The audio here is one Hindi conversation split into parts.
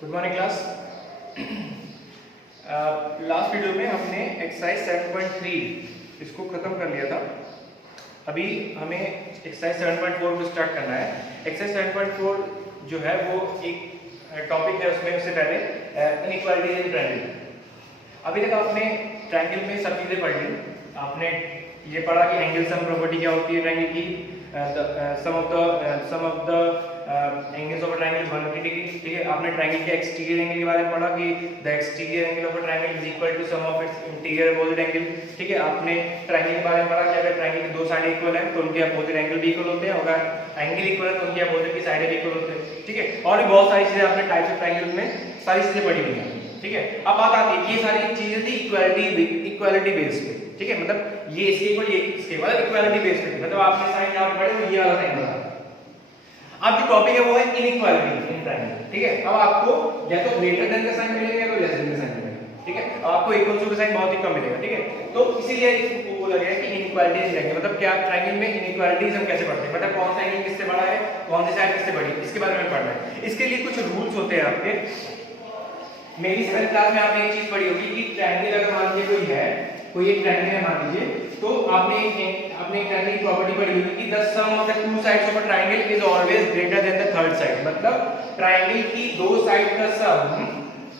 Good morning class. Last video में हमने एक्सरसाइज 7.3 इसको खत्म कर लिया था। अभी हमें एक्सरसाइज 7.4 को स्टार्ट करना है। एक्सरसाइज 7.4 जो है वो एक टॉपिक है, उसमें उससे पहले इनइक्वालिटीज इन ट्रायंगल। अभी तक आपने ट्रायंगल में सब चीजें पढ़ ली। आपने ये पढ़ा कि एंगल सम प्रॉपर्टी क्या होती है ट्रायंगल की, sum of the angles of a triangle 180 डिग्री। ठीक है, आपने ट्रायंगल के एक्सटीरियर एंगल के बारे में पढ़ा कि the exterior angle of a triangle is equal to sum of its interior opposite angle. ठीक है, आपने ट्रायंगल के बारे में पढ़ा कि अगर ट्रायंगल की दो साइड इक्वल है तो उनके अपोजिट एंगल भी इक्वल होते हैं, अगर एंगल इक्वल है तो उनके अपोजिट की साइडें भी इक्वल होते हैं। ठीक है, और भी बहुत सारी चीजें आपने टाइप्स ऑफ ट्रायंगल में सारी चीजें पढ़ी हुई हैं। ठीक है, अब बात आती है ये सारी चीजें थी इक्वालिटी बेस्ड पे। ठीक है, मतलब ये इसके इक्वल, ये इसके मतलब इक्वालिटी बेस्ड पे, मतलब आपने साइन यहां पे पढ़े, ये वाला साइन बना। अब जो टॉपिक है वो है इनइक्वालिटी इन ट्रायंगल। ठीक है, अब आपको या तो ग्रेटर देन का साइन मिलेगा या तो लेस देन का साइन मिलेगा। ठीक है, अब आपको इक्वल टू का साइन बहुत ही कम मिलेगा। ठीक है, तो इसीलिए इसको बोला गया है कि इनइक्वालिटी इन ट्रायंगल, मतलब क्या ट्रायंगल में इनइक्वालिटीज हम कैसे पढ़ते हैं, मतलब कौन सा एंगल किससे बड़ा है, कौन सी साइड किससे बड़ी है, इसके बारे में पढ़ना है। इसके लिए कुछ रूल्स होते हैं आपके। मेरी 7th क्लास में आपने एक चीज पढ़ी होगी कि ट्रायंगल अगर मान लीजिए कोई है, कोई एक ट्रायंगल है मान लीजिए, तो आपने ट्रायंगल की प्रॉपर्टी पढ़ी होगी कि the sum of the two sides of a triangle is always greater than the third side. मतलब ट्रायंगल की दो साइड का सम,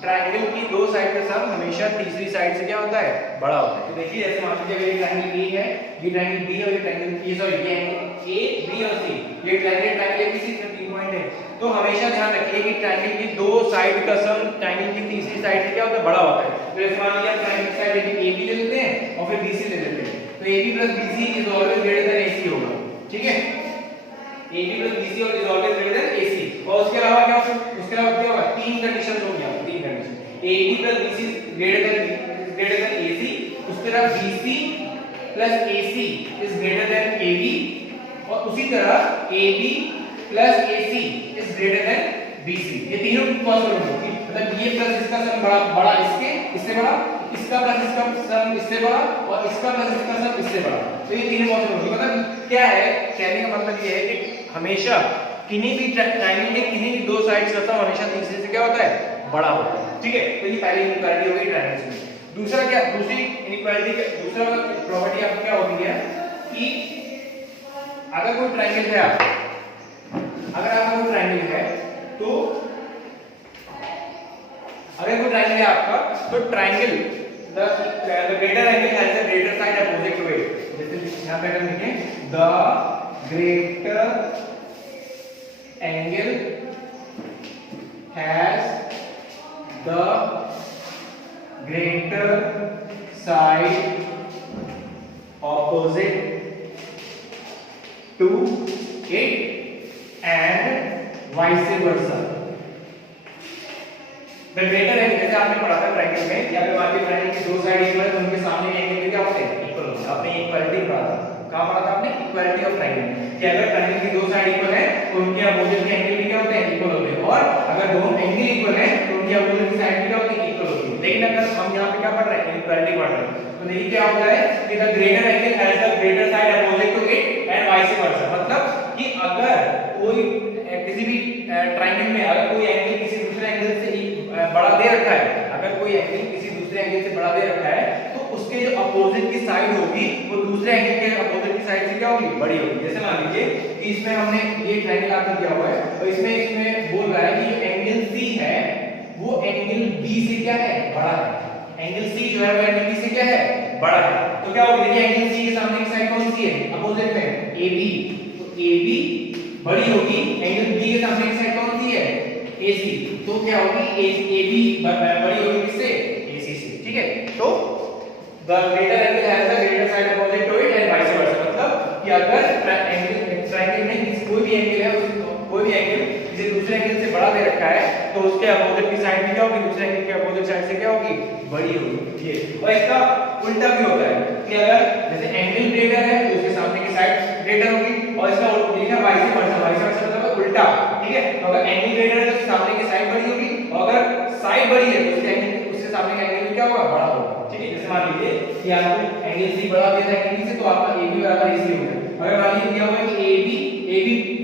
ट्रायंगल की दो साइड का सम हमेशा तीसरी साइड से क्या होता है, बड़ा होता है। तो देखिए जैसे मान लीजिए ये ट्रायंगल ए है, ये ट्रायंगल बी और ये ट्रायंगल ए, सॉरी ये एंगल ए बी और सी, ये ट्रायंगल एबीसी इसमें 3 पॉइंट है। तो हमेशा ध्यान रखिए कि ट्रायंगल की दो साइड का सम ट्रायंगल की तीसरी साइड से क्या होता है, बड़ा होता है। तो जैसे मान लीजिए हम ट्रायंगल की साइड AB ले लेते हैं और फिर BC ले लेते हैं, तो AB plus BC is always greater then AC होगा। ठीक है, AB plus BC और is always greater then AC। और उसके अलावा क्या होगा, तीन कंडीशंस होंगी यहाँ, तीन condition. AB plus BC greater than AC, उसके बाद BC plus AC is greater then AB, और उसी तरह AB plus AC is greater then BC। ये तीनों पॉसिबल होगी, मतलब ये प्लस इसका सम बड़ा इससे बड़ा, इसका प्लस इसका सम इससे बड़ा, और इसका प्लस इसका सम इससे बड़ा। तो ये तीनों पॉसिबल होगी। मतलब क्या है, कहने का मतलब ये है कि हमेशा किन्हीं भी ट्रायंगल के किन्हीं भी दो साइड्स का सम हमेशा तीसरे से क्या होता है, बड़ा होता है। ठीक है, तो ये पहली इनइक्वालिटी हो गई ट्रायंगल्स में। दूसरा क्या, दूसरी इनइक्वालिटी का दूसरा मतलब प्रॉपर्टी आपको क्या होती है कि अगर कोई ट्रायंगल है, अगर आपका कोई ट्रायंगल है तो अगर कोई ट्रायंगल है आपका, तो triangle the greater angle has the greater side opposite to it. जैसे यहां पे हम लिखें the greater angle has the greater side opposite to it and vice versa. The greater angle, जैसे आपने पढ़ा था ट्रायंगल में, या फिर मान लीजिए ट्रायंगल की दो साइड इक्वल है तो उनके सामने के एंगल क्या होते हैं, इक्वल होते हैं। आपने इक्वालिटी पढ़ा था, कहां पढ़ा था आपने, इक्वालिटी ऑफ ट्रायंगल, कि अगर ट्रायंगल की दो साइड इक्वल है तो उनके अपोजिट के एंगल भी क्या होते हैं, इक्वल होते हैं, और अगर दोनों एंगल इक्वल है तो उनके अपोजिट की साइड भी क्या होती है, इक्वल होती है। लेकिन अगर हम यहां पे क्या पढ़ रहे हैं, इक्वालिटी पढ़ रहे हैं, तो देखिए क्या होता है कि the greater angle has the greater side opposite to it and vice versa. मतलब कि अगर कोई किसी भी ट्रायंगल में अगर कोई एंगल किसी दूसरे एंगल से बड़ा दे रखा है, अगर कोई एंगल किसी दूसरे एंगल से बड़ा दे रखा है, तो उसके जो अपोजिट की साइड होगी वो दूसरे एंगल के अपोजिट की साइड से क्या होगी, बड़ी होगी। जैसे मान लीजिए कि इसमें हमने ये ट्रायंगल आपने दिया हुआ है, और इसमें बोल रहा है कि जो एंगल C है वो एंगल B से क्या है, बड़ा है। एंगल C जो है वो एंगल B से क्या है, बड़ा है। तो क्या होगा, देखिए एंगल C के सामने की साइड कौन सी है, अपोजिट में AB, तो AB बड़ी होगी, एंगल B के सामने की साइड कौन सी है, AC, तो क्या होगी, AB बड़ी होगी किससे, AC से। ठीक है, तो the greater angle has the greater side opposite to it and vice versa. मतलब कि अगर ट्रायंगल में कोई भी एंगल है, कोई भी एंगल किसी दूसरे एंगल से बड़ा दे रखा है, तो उसके अपोजिट की साइड भी क्या होगी, दूसरे एंगल के अपोजिट साइड से क्या होगी, बड़ी होगी। ये और इसका उल्टा भी होता है कि अगर जैसे एंगल ग्रेटर है तो उसके सामने की साइड ग्रेटर होगी, और इसका लिखा वाइस वर्सा मतलब उल्टा। ठीक है, तो अगर एंगल ग्रेटर है तो उसके सामने की साइड बड़ी होगी, और अगर साइड बड़ी है तो उसके सामने का एंगल क्या होगा, बड़ा होगा। ठीक है, जैसे मान लीजिए कि आपको एंगल C बड़ा दिया था एंगल B से, तो आपका AB बराबर AC हो गया। अगर मान लीजिए दिया हुआ है कि AB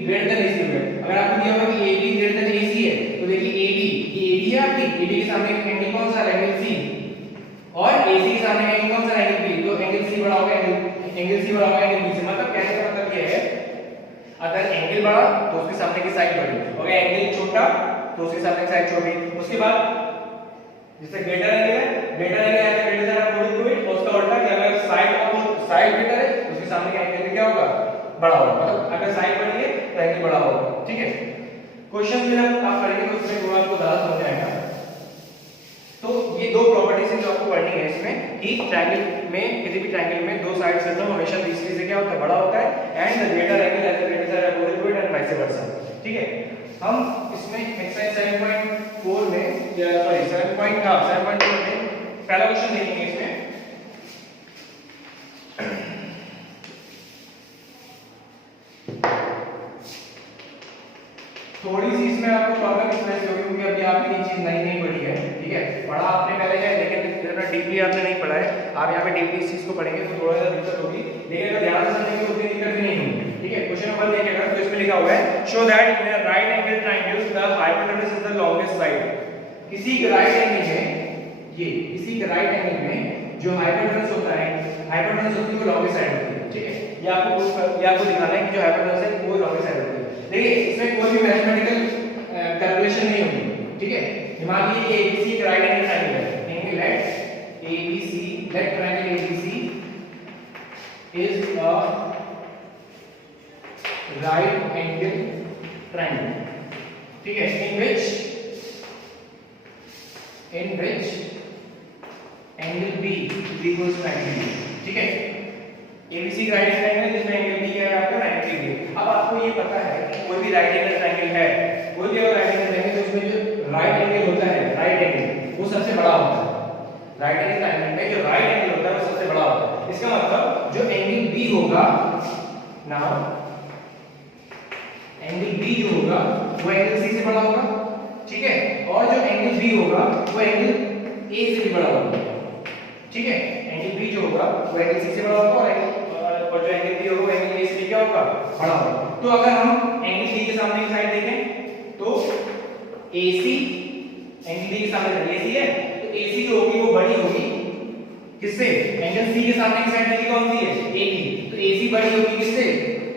ग्रेटर देन AC हो गया, अगर आपको दिया हुआ है कि AB ग्रेटर देन AC है, तो देखिए AB, ये AB AB के सामने एंगल कौन सा है, एंगल C, और AC के सामने एंगल कौन सा है, एंगल B, तो एंगल C बड़ा होगा एंगल C बड़ा होगा एंगल B से। मतलब कहने का मतलब ये है अगर एंगल बड़ा तो उसके सामने की साइड बड़ी, और एंगल छोटा तो उसके सामने की साइड छोटी। उसके बाद जैसे ग्रेटर एंगल है, ग्रेटर एंगल है तो ग्रेटर देन अपोजिट, और उसका उल्टा कि अगर साइड ग्रेटर है उसके सामने का एंगल क्या होगा, बड़ा होगा। मतलब अगर साइड बड़ी है तो एंगल बड़ा होगा, ठीक है। क्वेश्चन में आप करेंगे तो उसमें थोड़ा आपको ज्यादा समझ आएगा। तो ये दो प्रॉपर्टीज हैं जो आपको पढ़नी है इसमें, कि ट्रायंगल में, किसी भी ट्रायंगल में दो साइड सर्कल हमेशा तीसरी से क्या होता है, बड़ा होता है, and the greater angle has the greater side opposite and vice versa, ठीक है। हम इसमें एक्सरसाइज 7.4 में सॉरी 7.2 में पहला क्वेश्चन देखेंगे। इसमें थोड़ी सी इसमें आपको प्रॉब्लम इस वजह से होगी क्योंकि अभी आपने ये चीज नहीं पढ़ी है, ठीक है। पढ़ा आपने पहले है लेकिन इतना डीपली आपने नहीं पढ़ा है। आप यहाँ पे डीपली इस चीज को पढ़ेंगे तो थोड़ा सा दिक्कत होगी, लेकिन अगर ध्यान से समझेंगे उतनी दिक्कत भी नहीं होगी, ठीक है। क्वेश्चन नंबर देखिएगा तो इसमें लिखा हुआ है show that in a right angle triangle the hypotenuse is the longest side. किसी के राइट एंगल में, ये किसी के राइट एंगल में जो हाइपोटेनस होता है, हाइपोटेनस होती है वो लॉन्गेस्ट साइड होती है, ठीक है। ये आपको दिखाना है कि जो हाइपोटेनस है वो लॉन्गेस्ट साइड होती है। देखिए इसमें कोई भी मैथमेटिकल कैलकुलेशन नहीं होगी, ठीक है। मान लीजिए ABC एक राइट एंगल ट्रायंगल है, angle let ABC, let triangle ABC is a right angle triangle, ठीक है, in which angle B is equals to 90 degree, ठीक है। ABC राइट एंगल ट्रायंगल है जिसमें एंगल B क्या है आपका 90 डिग्री। अब आपको ये पता है कि कोई भी राइट एंगल ट्रायंगल है, कोई भी अगर राइट एंगल ट्रायंगल तो उसमें जो राइट एंगल होता है, राइट एंगल वो सबसे बड़ा होता है। राइट एंगल ट्रायंगल में जो राइट एंगल होता है वो सबसे बड़ा होता है। इसका मतलब जो एंगल B होगा, नाउ एंगल B जो होगा वो एंगल C से बड़ा होगा, ठीक है। और जो एंगल B होगा वो एंगल A से भी बड़ा होगा, ठीक है। एंगल B जो होगा वो एंगल C से बड़ा होगा और जो एंगल B होगा वो एंगल A से क्या होगा, बड़ा होगा। तो अगर हम एंगल D के सामने की साइड देखें तो AC, एंगल D के सामने AC है तो AC जो होगी वो बड़ी होगी किससे, एंगल C के सामने की साइड देखिए कौन सी है, AB, तो AC बड़ी होगी किससे,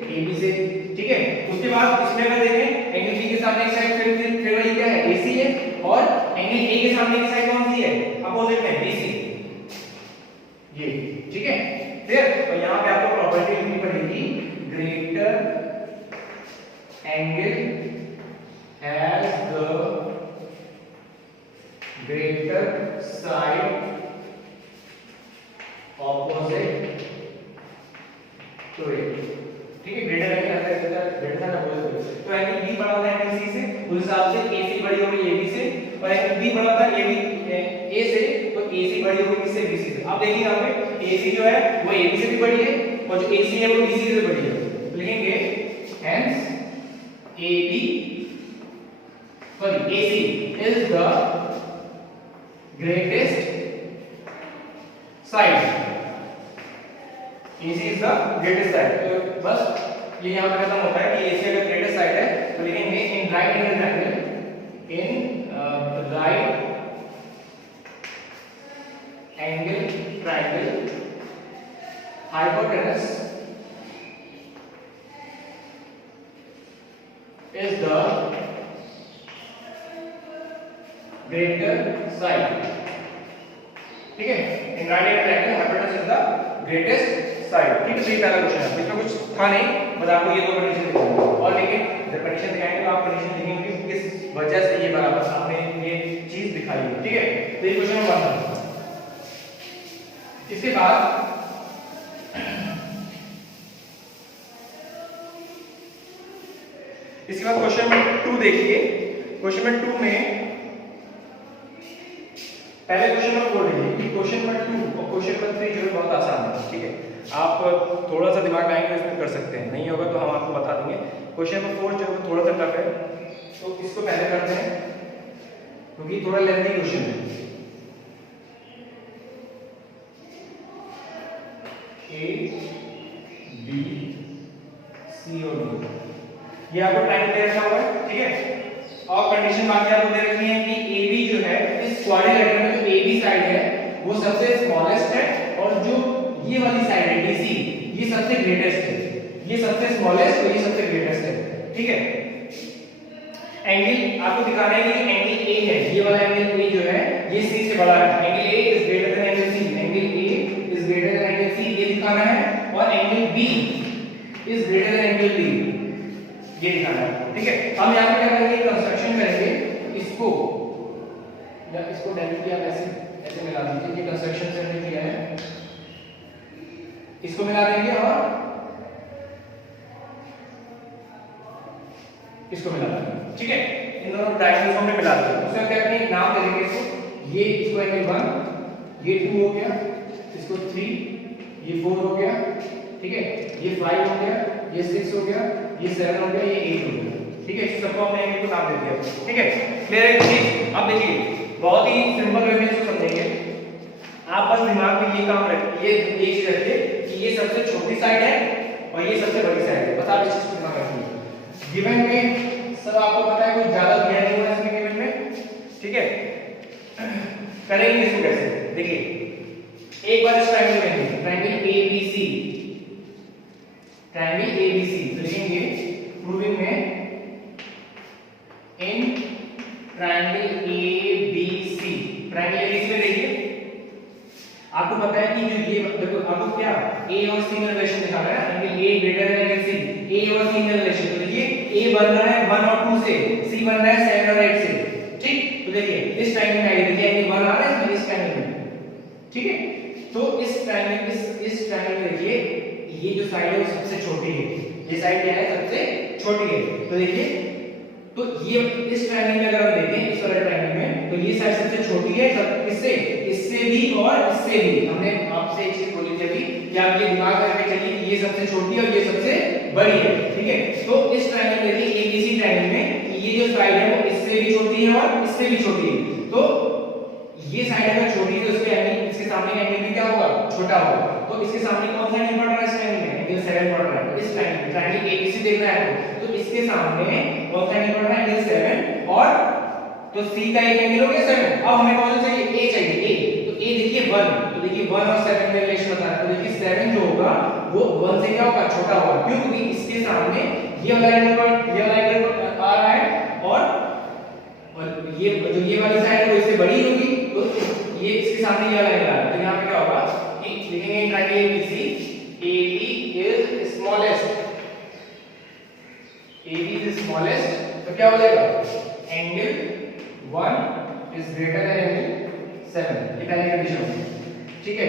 AB से, ठीक है। उसके बाद इसमें अगर देखें एंगल B के सामने की साइड फिर वही क्या है, AC है, और एंगल A के सामने की साइड कौन सी है, अपोजिट में BC, ये, ठीक है। फिर तो यहां पे आपको प्रॉपर्टी लिखनी पड़ेगी, greater angle as the greater side opposite to it, ठीक है। Greater angle greater side opposite, तो एंगल B बड़ा होता है एंगल C से, उस हिसाब से AC बड़ी होगी AB से, और एंगल B बड़ा होता है A से, तो AC बड़ी होगी किससे, BC से। अब देखिए यहाँ पे AC जो है वो AB से भी बड़ी है और जो AC है वो BC से बड़ी है, तो लिखेंगे hence AC is the greatest side, AC is the greatest side। तो बस ये यहाँ पे खत्म होता है कि AC अगर ग्रेटेस्ट साइड है तो लिखेंगे in right angle triangle, in right angle triangle hypotenuse is the greater side, ठीक है। In right angle triangle hypotenuse is the greatest side, ठीक है। तो ये पहला क्वेश्चन है, इसमें कुछ था नहीं, बस आपको ये दो कंडीशन दिखानी है, और लेकिन जब कंडीशन दिखाएंगे तो आप कंडीशन लिखेंगे कि किस वजह से ये बराबर आपने ये चीज दिखाई है, ठीक है। तो ये क्वेश्चन नंबर 1। इसके बाद क्वेश्चन नंबर 2 देखिए। क्वेश्चन नंबर 2 में पहले क्वेश्चन नंबर 4 देखिए कि क्वेश्चन नंबर 2 और क्वेश्चन नंबर 3 जो है बहुत आसान है, ठीक है। आप थोड़ा सा दिमाग लगाएंगे इसमें कर सकते हैं, नहीं होगा तो हम आपको बता देंगे। क्वेश्चन नंबर 4 जो है थोड़ा सा टफ है, तो इसको पहले करते हैं क्योंकि थोड़ा लेंथी क्वेश्चन है। A B C और D, ये आपको टाइम दे रखा हुआ है, ठीक है। और कंडीशन बाकी आपको दे रखी है कि AB जो है इस क्वाड्रिलेटरल में जो AB साइड है वो सबसे स्मॉलेस्ट है और जो ये वाली साइड है DC ये सबसे ग्रेटेस्ट है। ये सबसे स्मॉलेस्ट और ये सबसे ग्रेटेस्ट है। ठीक है, एंगल आपको दिखाना है कि एंगल A है, ये वाला एंगल A जो है ये C से बड़ा है। Angle A is greater than angle C, angle A is greater than angle C ये दिखाना है और angle B is greater than angle D ये दिखाना है। ठीक है, हम यहां पे क्या करेंगे, कंस्ट्रक्शन करेंगे इसको या इसको डायरेक्टली आप ऐसे ऐसे मिला दीजिए। ये कंस्ट्रक्शन से हमने किया है, इसको मिला देंगे और इसको मिला देंगे। ठीक है, इन दोनों डायगोनल फॉर्म में मिला देंगे। उसमें क्या करेंगे, नाम दे देंगे इसको, ये इसको एंगल 1 ये 2 हो गया, इसको 3 ये 4 हो गया। ठीक है, ये 5 हो गया, ये 6 हो गया, ये 7 हो गया, ये 8 हो गया। ठीक है, इस सबको हमने एंगल को नाम दे दिया। ठीक है, क्लियर है चीज। अब देखिए बहुत ही सिंपल वे में इसको समझेंगे। आप बस दिमाग में ये काम रखिए, ये चीज रखिए कि ये सबसे छोटी साइड है और ये सबसे बड़ी साइड है। बस आप इस चीज को दिमाग रखिए। गिवन में सब आपको पता है, कुछ ज्यादा दिया नहीं हुआ इसमें गिवन में। ठीक है, करेंगे इसको कैसे, देखिए एक बार इस ट्रायंगल में ट्रायंगल ABC, ट्रायंगल ABC तो लिखेंगे प्रूविंग में in triangle ABC। Triangle ABC में देखिए आपको पता है कि जो ये देखो आपको क्या A और C में रिलेशन दिखाना है, angle A greater than angle C, A और C में रिलेशन। तो देखिए A बन रहा है 1 और 2 से, C बन रहा है 7 और 8 से। ठीक, तो देखिए इस ट्रायंगल में देखिए एंगल 1 आ रहा है इस ट्रायंगल में। ठीक है, तो इस ट्रायंगल इस ट्रायंगल में देखिए ये जो साइड है वो सबसे छोटी है, ये साइड क्या है सबसे छोटी है। तो देखिए तो ये इस ट्रायंगल में अगर हम देखें इस वाले ट्रायंगल में तो ये साइड सबसे छोटी है, इससे इससे भी और इससे भी। हमने आपसे एक चीज बोली थी अभी कि आप ये दिमाग में रखके चलिए कि ये सबसे छोटी है और ये सबसे बड़ी है। ठीक है, तो इस ट्रायंगल में देखिए ABC ट्रायंगल में ये जो साइड है वो इससे भी छोटी है और इससे भी छोटी है। तो ये साइड अगर छोटी है तो इसके एंगल इसके सामने का एंगल भी क्या होगा, छोटा होगा। तो इसके सामने कौन सा एंगल पड़ रहा है, इस ट्रायंगल में एंगल 7 पड़ रहा है। इस ट्रायंगल ABC देख रहा है तो इसके सामने कौन सा एंगल पड़ रहा है, एंगल 7 और तो C का एक एंगल हो गया 7। अब हमें कौन सा चाहिए, A चाहिए। A तो A देखिए 1, तो देखिए 1 और 7 में रिलेशन बता रहा है। तो देखिए 7 जो होगा वो 1 से क्या होगा, छोटा होगा। क्यों, क्योंकि इसके सामने ये वाला एंगल आ रहा है और ये जो ये वाली साइड है वो इससे बड़ी होगी। तो ये इसके सामने ये वाला एंगल आ रहा है। तो यहां पे क्या होगा कि लिखेंगे triangle ABC, AB is smallest, AB is smallest. तो क्या हो जाएगा, angle 1 is greater than angle 7। ये पहली कंडीशन होगी। ठीक है,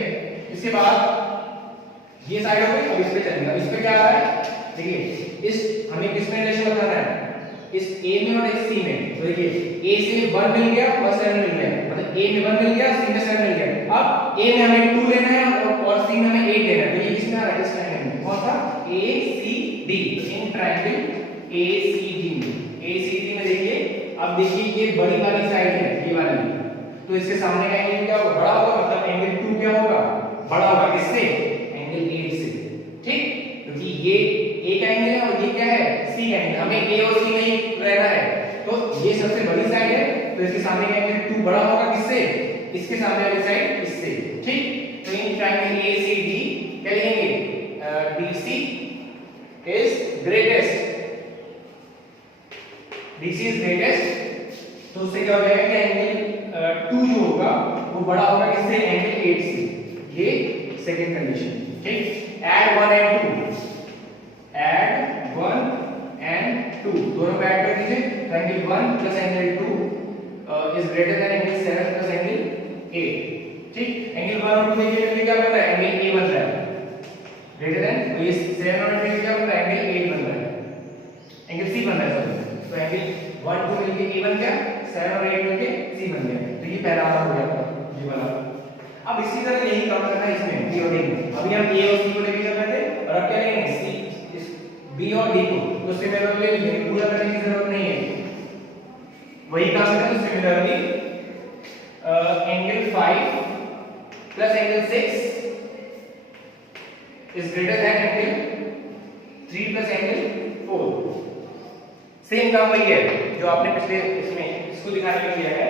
इसके बाद ये साइड हो गई। अब इस पे चलेंगे। इस पे क्या आ रहा है, देखिए इस हमें किस में रिलेशन बताना है, इस A में और इस C में। तो देखिए A से 1 मिल गया और 7 मिल गया, मतलब A में 1 मिल गया, C में 7 मिल गया। अब A में हमें 2 लेना है और C में हमें 8 लेना है। तो ये किसमें आ रहा है, इस ट्रायंगल में। कौन सा, ACD। इन ट्रायंगल ACD में देखिए अब देखिए ये बड़ी वाली साइड है, ये वाली। तो इसके सामने का एंगल क्या होगा, बड़ा होगा, मतलब एंगल 2 क्या होगा, बड़ा होगा। किससे, एंगल 8 से। ठीक, क्योंकि ये A का एंगल है और ये क्या है, C का एंगल। हमें A और C में ही रहना है। तो ये सबसे बड़ी साइड है तो इसके सामने का एंगल 2 बड़ा होगा। किससे, इसके सामने वाली साइड इससे। ठीक, तो इन ट्रायंगल ACD क्या लिखेंगे, DC is greatest, DC is greatest. तो उससे क्या हो जाएगा कि एंगल 2 जो होगा वो बड़ा होगा किससे, एंगल 8 से। ये सेकंड कंडीशन। ठीक, ऐड 1 एंड 2, ऐड 1 एंड 2 दोनों को ऐड कर दीजिए। Angle 1 plus angle 2 is greater than angle 7 plus angle 8। ठीक, एंगल 1 और 2 देखिए क्या बन रहा है, एंगल A बन रहा है ग्रेटर देन, तो ये 7 और 8 क्या बन रहा है, एंगल 8 बन रहा है, एंगल C बन रहा है। तो एंगल 1 2 मिलके A बन गया, 7 और 8 मिलके C बन गया। तो ये पहला वाला हो गया ये वाला। अब इसी तरह यही काम करना है इसमें B और D में। अभी हम A और C को लेके चल रहे थे और अब क्या लेंगे, B और D को। तो सिमिलरली ये पूरा करने की जरूरत नहीं है, वही काम करें। तो similarly angle 5 plus angle 6 is greater than angle 3 plus angle 4। Same काम वही है। जो आपने पिछले इसमें इसको दिखाने में किया है,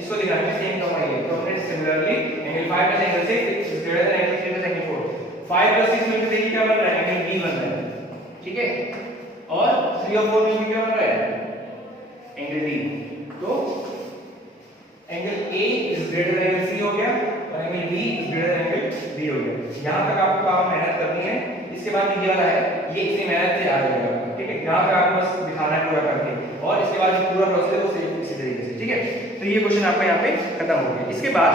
इसको दिखाने में सेम कमाई है। तो हमने similarly angle 5 plus angle 6 is greater than angle 3 plus angle 4। 5 plus 6 मिलकर देखिए क्या बन रहा है, एंगल बी बन रहा है, ठीक है। और 3 और 4 मिलकर क्या बन रहा है, एंगल डी। तो angle A is greater than angle C हो गया और angle B is greater than angle B हो गया। यहां तक आपको काम मेहनत करनी है। इसके बाद ये वाला है, ये इसी मेहनत से आ जाएगा, ठीक है। यहां तक आपको बस दिखाना है पूरा करके, और इसके बाद पूरा प्रोसेस है वो इसी तरीके से, ठीक है। तो ये क्वेश्चन आपका यहाँ पे खत्म हो गया। इसके बाद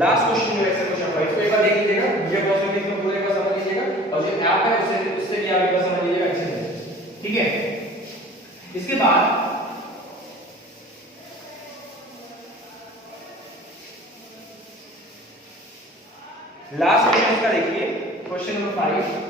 लास्ट क्वेश्चन जो ऐसा क्वेश्चन है, इसको एक बार देख लीजिएगा, ये क्वेश्चन इसमें पूरे का समझ लीजिएगा, और जो ऐप है उससे भी आप एक बार समझ लीजिएगा अच्छे से, ठीक है। इसके बाद लास्ट क्वेश्चन इसका देखिए, क्वेश्चन नंबर 5।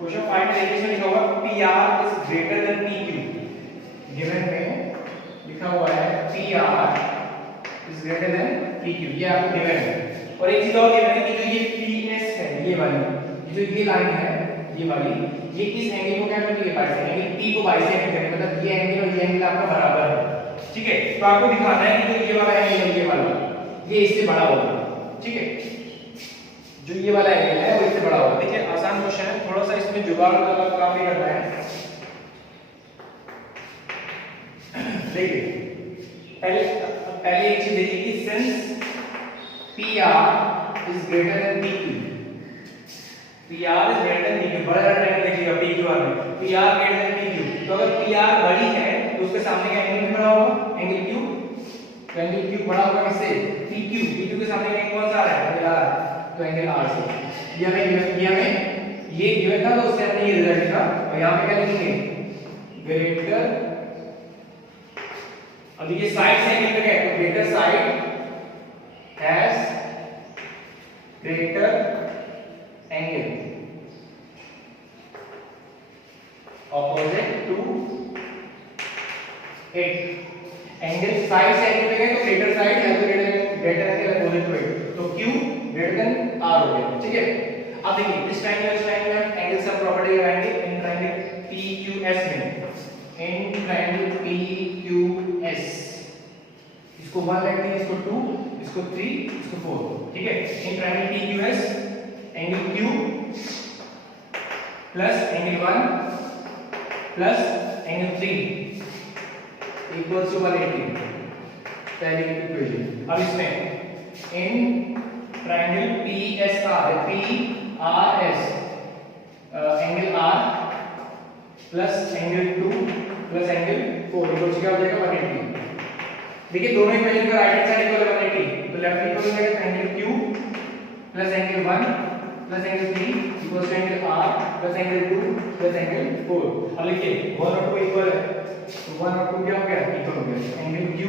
क्वेश्चन 5 में देखिए, इसमें लिखा हुआ PR is greater then PQ। Given में लिखा हुआ है PR is greater then PQ, ये आपको गिवन है। और एक चीज और गिवन है कि जो ये PS है, ये वाली जो ये लाइन है, ये वाली, ये किस एंगल को क्या करती है, बाइसेक्ट, एंगल P को बाइसेक्ट करेगी, मतलब ये एंगल और ये एंगल आपका बराबर है, ठीक है। तो आपको दिखाना है कि जो ये वाला एंगल है, ये वाला, ये इससे बड़ा होगा, ठीक है। जो ये वाला एंगल है वो इससे बड़ा होगा। देखिए आसान क्वेश्चन है, थोड़ा सा इसमें जुगाड़ वाला काम भी करना है। देखिए पहले एक चीज देखिए कि since PR is greater then PQ, PR is greater then PQ, बड़ा ट्रायंगल देखिएगा PQR में, PR ग्रेटर देन PQ। तो अगर PR बड़ी है तो उसके सामने का एंगल भी बड़ा होगा, एंगल Q। तो एंगल Q बड़ा होगा किससे, PQ के सामने का एंगल कौन सा आ रहा है, एंगल R, तो एंगल R से। ये गिवन था, तो उससे हमने ये रिजल्ट लिखा, और यहां पे क्या लिखेंगे, ग्रेटर। अब ये साइड से एंगल क्या है, तो greater side has greater angle opposite to it. Angle side से एंगल पे गए तो greater side has greater angle opposite to it, तो Q ग्रेटर देन R हो गया, ठीक है। अब देखिए इस ट्रायंगल एंगल सम प्रॉपर्टी लगाएंगे इन ट्रायंगल PQS में, इन ट्रायंगल PQS, इसको 1 लेते हैं, इसको 2, इसको 3, इसको 4, ठीक है। In triangle PQS angle Q plus angle 1 plus angle 3 equals to 180, पहली इक्वेशन। अब इसमें in triangle PRS angle R plus angle 2 plus angle 4 equals क्या हो जाएगा, 180। देखिए दोनों इक्वेशन का राइट हैंड साइड इक्वल है 180, तो लेफ्ट इक्वल हो जाएगा angle Q plus angle 1 plus angle 3 equals to angle R plus angle 2 plus angle 4। अब देखिए 1 और 2 इक्वल है, तो 1 और 2 क्या हो गया, इक्वल हो गया। Angle Q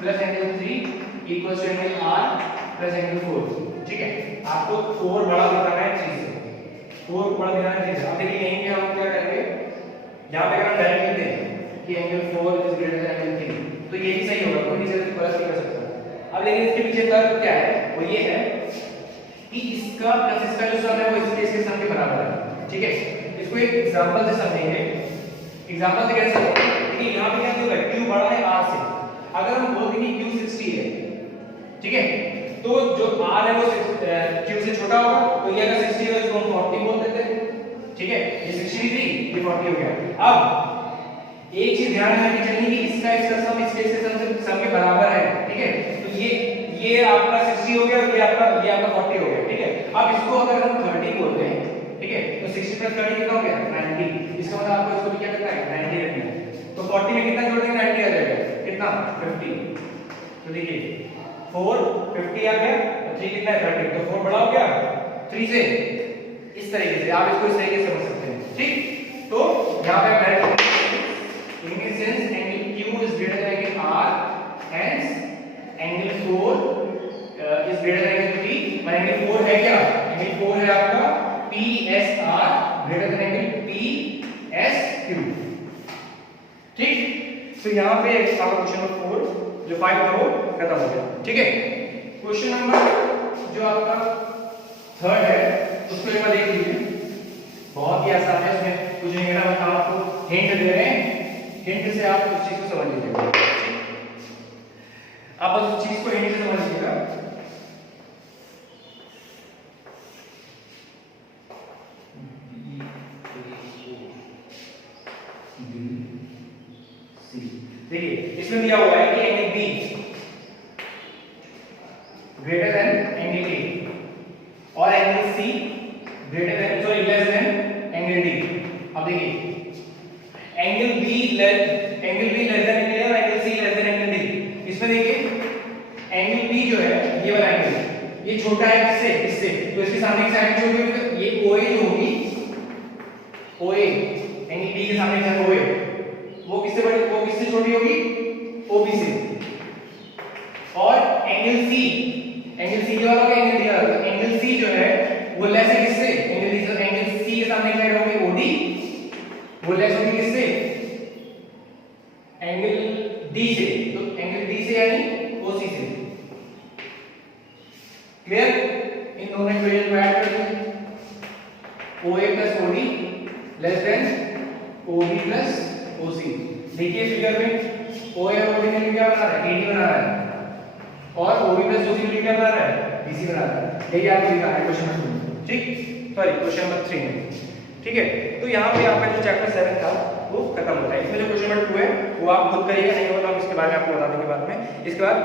plus angle 3 equals to angle R plus angle 4, ठीक है। आपको 4 बड़ा बताना है चीज से, 4 बड़ा दिखाना है चीज। अब देखिए यहीं पे हम क्या करेंगे, यहां पे हम डायरेक्ट लिखते हैं कि angle 4 is greater than angle 3, तो ये भी सही होगा, कोई नीचे से गलत नहीं कर सकता। अब लेकिन इसके पीछे तर्क क्या है, वो ये है कि इसका प्लस इसका जो सम है वो इसके सम के बराबर है, ठीक है। इसको एक एग्जांपल से समझेंगे। एग्जांपल से कैसे, देखिए यहां पे क्या होगा, Q बड़ा है R से। अगर हम बोल दें कि Q 60 है, ठीक है, तो जो R है वो Q से छोटा होगा, तो ये अगर 60 है तो इसको हम 40 बोल देते हैं, ठीक है। ये 60 थी, ये 40 हो गया। अब एक चीज ध्यान रखनी चाहिए कि इसका सम इसके सम के बराबर है, ठीक है। तो ये आपका 60 हो गया और ये आपका 40 हो गया, ठीक है। अब इसको अगर हम 30 बोलते हैं, ठीक है, तो 60 प्लस 30 कितना हो गया, 90। इसका मतलब आपको इसको भी क्या करना है, 90 रखना है। तो 40 में कितना जोड़ देंगे, 90 आ जाएगा, कितना, 50। तो देखिए 4 50 आ गया, और 3 कितना है, 30, तो 4 बड़ा हो गया 3 से। इस तरीके से आप इसको इस तरीके से समझ सकते हैं, ठीक। तो यहां पे मैं in sense angle Q is greater than angle R, hence angle 4 is greater than angle 3, और angle 4 है क्या, angle 4 है आपका PSR greater than angle PSQ, ठीक। तो यहाँ पे आपका क्वेश्चन नंबर 4 जो 5 था वो खत्म हो गया। ठीक है, क्वेश्चन नंबर जो आपका थर्ड है उसको एक बार देख लीजिए, बहुत ही आसान है, इसमें कुछ नहीं करना, मतलब आपको हिंट दे रहे हैं, हिंट से आप उस चीज को समझ लीजिएगा, आप बस उस चीज को हिंट से समझ लीजिएगा। देखिए इसमें दिया हुआ है कि angle B greater than angle A और angle C greater than sorry less than angle D. अब देखिए angle B less than angle A और angle C less than angle D. इसमें देखिए एंगल बी जो है ये वाला एंगल ये छोटा है किससे, इससे, तो इसके सामने की साइड छोटी होगी, तो ये ओए जो होगी, ओए एंगल बी के सामने की साइड ओए वो किससे बड़ी, वो किससे छोटी होगी, ओबी से। और एंगल सी जो वाला एंगल दिया है, एंगल सी जो है वो लेस है किससे, एंगल सी के सामने साइड होगी ओडी, वो लेस होगी किससे, एंगल डी से, तो एंगल डी से यानी ओसी से। क्लियर, इन दोनों इक्वेशन को ऐड कर दीजिए, ओए प्लस ओडी लेस देन ओबी प्लस ओसी। देखिए फिगर में ओए और ओडी ने क्या बना रहा है, एडी बना रहा है, और ओबी प्लस ओसी ने क्या बना रहा है, बीसी बना रहा है। यही आपको लिखा है क्वेश्चन नंबर 2, ठीक, सॉरी क्वेश्चन नंबर 3 में। ठीक है, तो यहाँ पे आपका जो चैप्टर 7 था वो खत्म होता है। इसमें जो क्वेश्चन नंबर 2 है वो आप खुद करिएगा, नहीं होगा तो हम इसके बारे में आपको बता देंगे बाद में। इसके बाद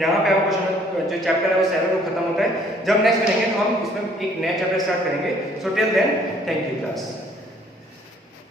यहाँ पे आपका क्वेश्चन जो चैप्टर है वो 7 वो खत्म होता है। जब नेक्स्ट मिलेंगे तो हम इसमें एक नया चैप्टर स्टार्ट करेंगे। So till then thank you class.